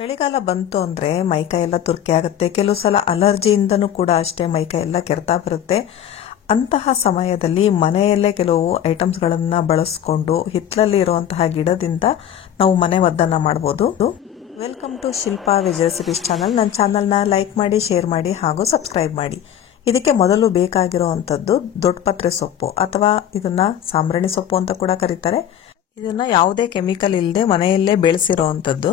ಚಳಿಗಾಲ ಬಂತು ಅಂದ್ರೆ ಮೈಕೈ ಎಲ್ಲ ತುರ್ಕೆ ಆಗುತ್ತೆ. ಕೆಲವು ಸಲ ಅಲರ್ಜಿಯಿಂದನೂ ಕೂಡ ಅಷ್ಟೇ ಮೈಕೈ ಎಲ್ಲ ಕೆರೆತ ಬರುತ್ತೆ. ಅಂತಹ ಸಮಯದಲ್ಲಿ ಮನೆಯಲ್ಲೇ ಕೆಲವು ಐಟಮ್ಸ್ಗಳನ್ನ ಬಳಸ್ಕೊಂಡು ಹಿತ್ತಲಲ್ಲಿ ಇರುವಂತಹ ಗಿಡದಿಂದ ನಾವು ಮನೆ ಮದ್ದನ್ನ ಮಾಡಬಹುದು. Welcome to Shilpa veg recipes channel. ನನ್ನ ಚಾನಲ್ನ ಲೈಕ್ ಮಾಡಿ, ಶೇರ್ ಮಾಡಿ ಹಾಗೂ ಸಬ್ಸ್ಕ್ರೈಬ್ ಮಾಡಿ. ಇದಕ್ಕೆ ಮೊದಲು ಬೇಕಾಗಿರುವಂತದ್ದು ದೊಡ್ಡಪತ್ರೆ ಸೊಪ್ಪು ಅಥವಾ ಇದನ್ನ ಸಾಂಬ್ರಾಣಿ ಸೊಪ್ಪು ಅಂತ ಕೂಡ ಕರೀತಾರೆ. ಇದನ್ನ ಯಾವುದೇ ಕೆಮಿಕಲ್ ಇಲ್ಲದೆ ಮನೆಯಲ್ಲೇ ಬೆಳೆಸಿರುವಂತದ್ದು.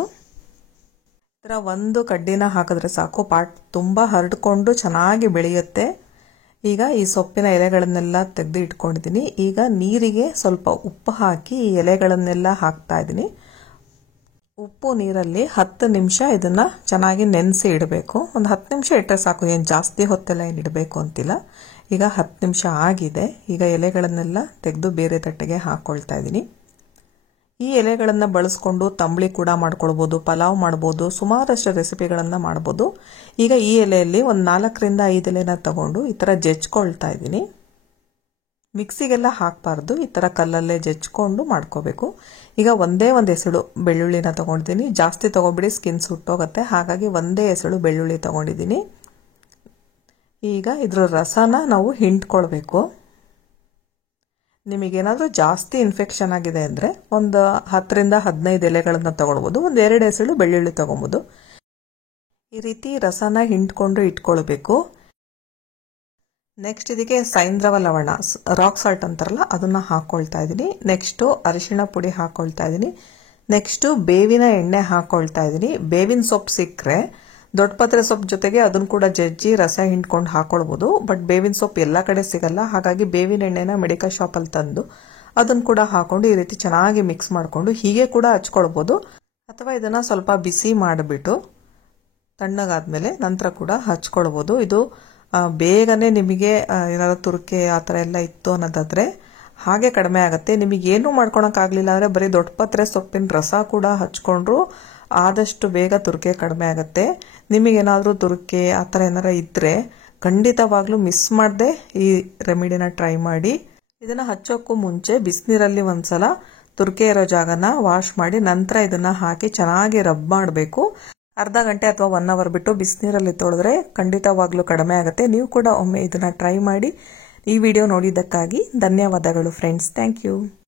ಇದರ ಒಂದು ಕಡ್ಡಿನ ಹಾಕಿದ್ರೆ ಸಾಕು, ಪಾಟ್ ತುಂಬಾ ಹರಡ್ಕೊಂಡು ಚೆನ್ನಾಗಿ ಬೆಳೆಯುತ್ತೆ. ಈಗ ಈ ಸೊಪ್ಪಿನ ಎಲೆಗಳನ್ನೆಲ್ಲ ತೆಗೆದು ಇಟ್ಕೊಂಡಿದ್ದೀನಿ. ಈಗ ನೀರಿಗೆ ಸ್ವಲ್ಪ ಉಪ್ಪು ಹಾಕಿ ಈ ಎಲೆಗಳನ್ನೆಲ್ಲ ಹಾಕ್ತಾ ಇದ್ದೀನಿ. ಉಪ್ಪು ನೀರಲ್ಲಿ 10 ನಿಮಿಷ ಇದನ್ನ ಚೆನ್ನಾಗಿ ನೆನೆಸಿ ಇಡಬೇಕು. ಒಂದು 10 ನಿಮಿಷ ಇಟ್ಟರೆ ಸಾಕು, ಏನು ಜಾಸ್ತಿ ಹೊತ್ತೆಲ್ಲ ಏನು ಇಡಬೇಕು ಅಂತಿಲ್ಲ. ಈಗ 10 ನಿಮಿಷ ಆಗಿದೆ. ಈಗ ಎಲೆಗಳನ್ನೆಲ್ಲ ತೆಗೆದು ಬೇರೆ ತಟ್ಟೆಗೆ ಹಾಕೊಳ್ತಾ ಇದ್ದೀನಿ. ಈ ಎಲೆಗಳನ್ನ ಬಳಸ್ಕೊಂಡು ತಂಬಳಿ ಕೂಡ ಮಾಡ್ಕೊಳ್ಬಹುದು, ಪಲಾವ್ ಮಾಡಬಹುದು, ಸುಮಾರಷ್ಟು ರೆಸಿಪಿಗಳನ್ನ ಮಾಡಬಹುದು. ಈಗ ಈ ಎಲೆಯಲ್ಲಿ ಒಂದು 4 ರಿಂದ 5 ಎಲೆನ ತಗೊಂಡು ಈ ತರ ಜಜ್ಕೊಳ್ತಾ ಇದ್ದೀನಿ. ಮಿಕ್ಸಿಗೆಲ್ಲ ಹಾಕಬಾರ್ದು, ಈ ತರ ಕಲ್ಲಲ್ಲೇ ಜಜ್ಕೊಂಡು ಮಾಡ್ಕೋಬೇಕು. ಈಗ ಒಂದೇ ಒಂದು ಎಸಳು ಬೆಳ್ಳುಳ್ಳಿನ ತಗೊಂಡಿದ್ದೀನಿ. ಜಾಸ್ತಿ ತಗೋಬಿಡಿ, ಸ್ಕಿನ್ ಸುಟ್ಟೋಗುತ್ತೆ. ಹಾಗಾಗಿ ಒಂದೇ ಎಸಳು ಬೆಳ್ಳುಳ್ಳಿ ತಗೊಂಡಿದ್ದೀನಿ. ಈಗ ಇದ್ರ ರಸನ ನಾವು ಹಿಂಡ್ಕೊಳ್ಬೇಕು. ನಿಮಗೇನಾದ್ರೂ ಜಾಸ್ತಿ ಇನ್ಫೆಕ್ಷನ್ ಆಗಿದೆ ಅಂದ್ರೆ ಒಂದು 10 ರಿಂದ 15 ಎಲೆಗಳನ್ನ ತಗೊಳ್ಬಹುದು. ಒಂದು 2 ಎಸಳು ಬೆಳ್ಳುಳ್ಳಿ ತಗೊಬಹುದು. ಈ ರೀತಿ ರಸನ ಹಿಂಡ್ಕೊಂಡು ಇಟ್ಕೊಳ್ಬೇಕು. ನೆಕ್ಸ್ಟ್ ಇದಕ್ಕೆ ಸೈಂಧವ ಲವಣ, ರಾಕ್ ಸಾಲ್ಟ್ ಅಂತಾರಲ್ಲ, ಅದನ್ನ ಹಾಕೊಳ್ತಾ ಇದ್ದೀನಿ. ನೆಕ್ಸ್ಟ್ ಅರಿಶಿಣ ಪುಡಿ ಹಾಕೊಳ್ತಾ ಇದ್ದೀನಿ. ನೆಕ್ಸ್ಟ್ ಬೇವಿನ ಎಣ್ಣೆ ಹಾಕೊಳ್ತಾ ಇದ್ದೀನಿ. ಬೇವಿನ ಸೊಪ್ಪು ಸಿಕ್ಕರೆ ದೊಡ್ಡಪತ್ರೆ ಸೊಪ್ಪು ಜೊತೆಗೆ ಅದನ್ನ ಕೂಡ ಜಜ್ಜಿ ರಸ ಹಿಂಡ್ಕೊಂಡು ಹಾಕೊಳ್ಬಹುದು. ಬಟ್ ಬೇವಿನ ಸೊಪ್ಪು ಎಲ್ಲ ಕಡೆ ಸಿಗಲ್ಲ. ಹಾಗಾಗಿ ಬೇವಿನ ಎಣ್ಣೆನ ಮೆಡಿಕಲ್ ಶಾಪಲ್ಲಿ ತಂದು ಅದನ್ನ ಕೂಡ ಹಾಕೊಂಡು ಈ ರೀತಿ ಚೆನ್ನಾಗಿ ಮಿಕ್ಸ್ ಮಾಡಿಕೊಂಡು ಹೀಗೆ ಕೂಡ ಹಚ್ಕೊಳ್ಬಹುದು. ಅಥವಾ ಇದನ್ನ ಸ್ವಲ್ಪ ಬಿಸಿ ಮಾಡಿಬಿಟ್ಟು ತಣ್ಣಗಾದ್ಮೇಲೆ ನಂತರ ಕೂಡ ಹಚ್ಕೊಳ್ಬಹುದು. ಇದು ಬೇಗನೆ ನಿಮಗೆ ಏನಾದ್ರು ತುರ್ಕೆ ಆ ಥರ ಎಲ್ಲ ಇತ್ತು ಅನ್ನೋದಾದ್ರೆ ಹಾಗೆ ಕಡಿಮೆ ಆಗುತ್ತೆ. ನಿಮಗೇನು ಮಾಡ್ಕೊಳಕ್ಕಾಗ್ಲಿಲ್ಲ ಅಂದ್ರೆ ಬರೀ ದೊಡ್ಡಪತ್ರೆ ಸೊಪ್ಪಿನ ರಸ ಕೂಡ ಹಚ್ಕೊಂಡ್ರು ಆದಷ್ಟು ಬೇಗ ತುರ್ಕೆ ಕಡಿಮೆ ಆಗುತ್ತೆ. ನಿಮಗೇನಾದ್ರೂ ತುರ್ಕೆ ಆ ಥರ ಏನಾರ ಇದ್ರೆ ಖಂಡಿತವಾಗ್ಲೂ ಮಿಸ್ ಮಾಡದೆ ಈ ರೆಮಿಡಿನ ಟ್ರೈ ಮಾಡಿ. ಇದನ್ನ ಹಚ್ಚೋಕ್ಕೂ ಮುಂಚೆ ಬಿಸಿನೀರಲ್ಲಿ ಒಂದ್ಸಲ ತುರ್ಕೆ ಇರೋ ಜಾಗನ ವಾಶ್ ಮಾಡಿ ನಂತರ ಇದನ್ನ ಹಾಕಿ ಚೆನ್ನಾಗಿ ರಬ್ ಮಾಡಬೇಕು. ಅರ್ಧ ಗಂಟೆ ಅಥವಾ 1 ಅವರ್ ಬಿಟ್ಟು ಬಿಸಿನೀರಲ್ಲಿ ತೊಳೆದ್ರೆ ಖಂಡಿತವಾಗ್ಲೂ ಕಡಿಮೆ ಆಗುತ್ತೆ. ನೀವು ಕೂಡ ಒಮ್ಮೆ ಇದನ್ನ ಟ್ರೈ ಮಾಡಿ. ಈ ವಿಡಿಯೋ ನೋಡಿದ್ದಕ್ಕಾಗಿ ಧನ್ಯವಾದಗಳು ಫ್ರೆಂಡ್ಸ್. Thank you.